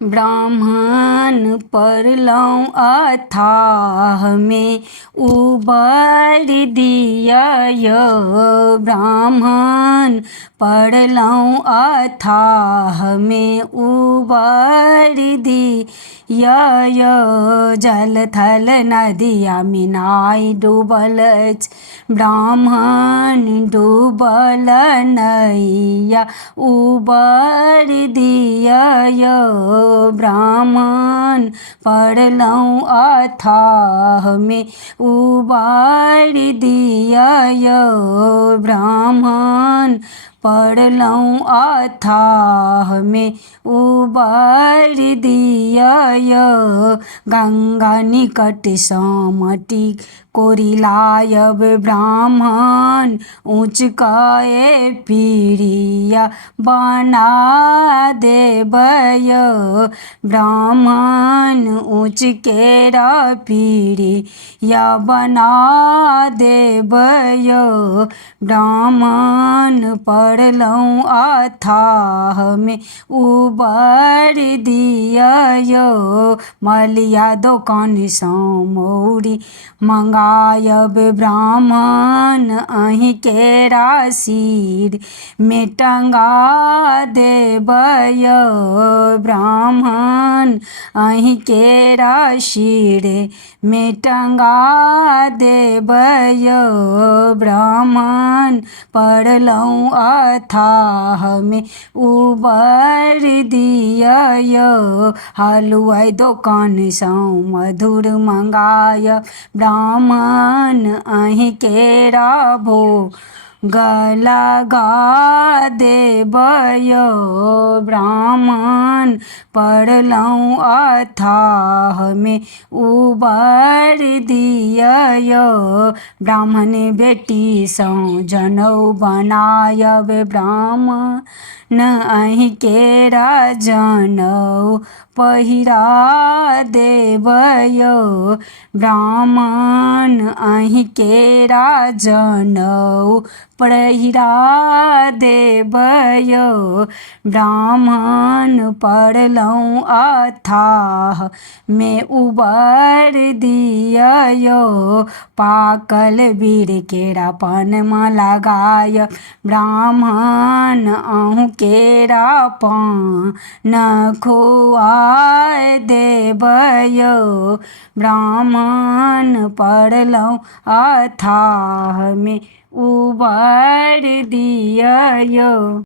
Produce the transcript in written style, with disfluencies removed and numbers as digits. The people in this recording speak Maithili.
ब्राह्मण पढ़लहुँ अथाह में उबारि दिअ यौ। ब्राह्मण पढ़लहुँ अथाह में उबारि दिअ यौ। जल थल नदिया मिनाइ डूबल अछि, ब्राह्मण डूबल नैया उबारि दिअ यौ। ब्राह्मण पढ़लहुँ अथाह में उबारि दिअ यौ। ब्राह्मण पढ़लहुँ अथाह में उबारि दिअ यौ। गंगा निकट सँ माटि कोरि लायब, ब्राह्मण ऊँच कए पीढ़िया बना देब यौ। ब्राह्मण ऊँच केरा पीढ़िया बना देब यौ। ब्राह्मण पढ़लहुँ अथाह में उबारि दिअ यौ। मलिया दोकान सँ मौरी मंगायब, ब्राह्मण अहीं केरा सिर में टंगा देब यौ। ब्राह्मण अहीं केरा सिर में टंगा देब यौ। ब्राह्मण पढ़लहुँ अथाह में उबारि दिअ यौ। हलुआइ दोकान सँ मधुर मंगायब, ब्राह्मण अहीं केरा भोग लगा देब यौ। ब्राह्मण पढ़लहुँ अथाह में उबारि दिअ यौ। ब्राह्मण बेटी सँ जनउ बनायब, ब्राह्मण अहीं केरा जनउ पहिरा देब यौ। ब्राह्मण अहीं केरा जनउ पहिरा देब यौ। ब्राह्मण पढ़लहुँ अथाह में उबारि दिअ यौ। पाकल बीर केरा पानमा लगायब, ब्राह्मण अहूँ केरा पान खुआइ देब यौ। ब्राह्मण पढ़लहुँ अथाह में उबारि दिअ यौ।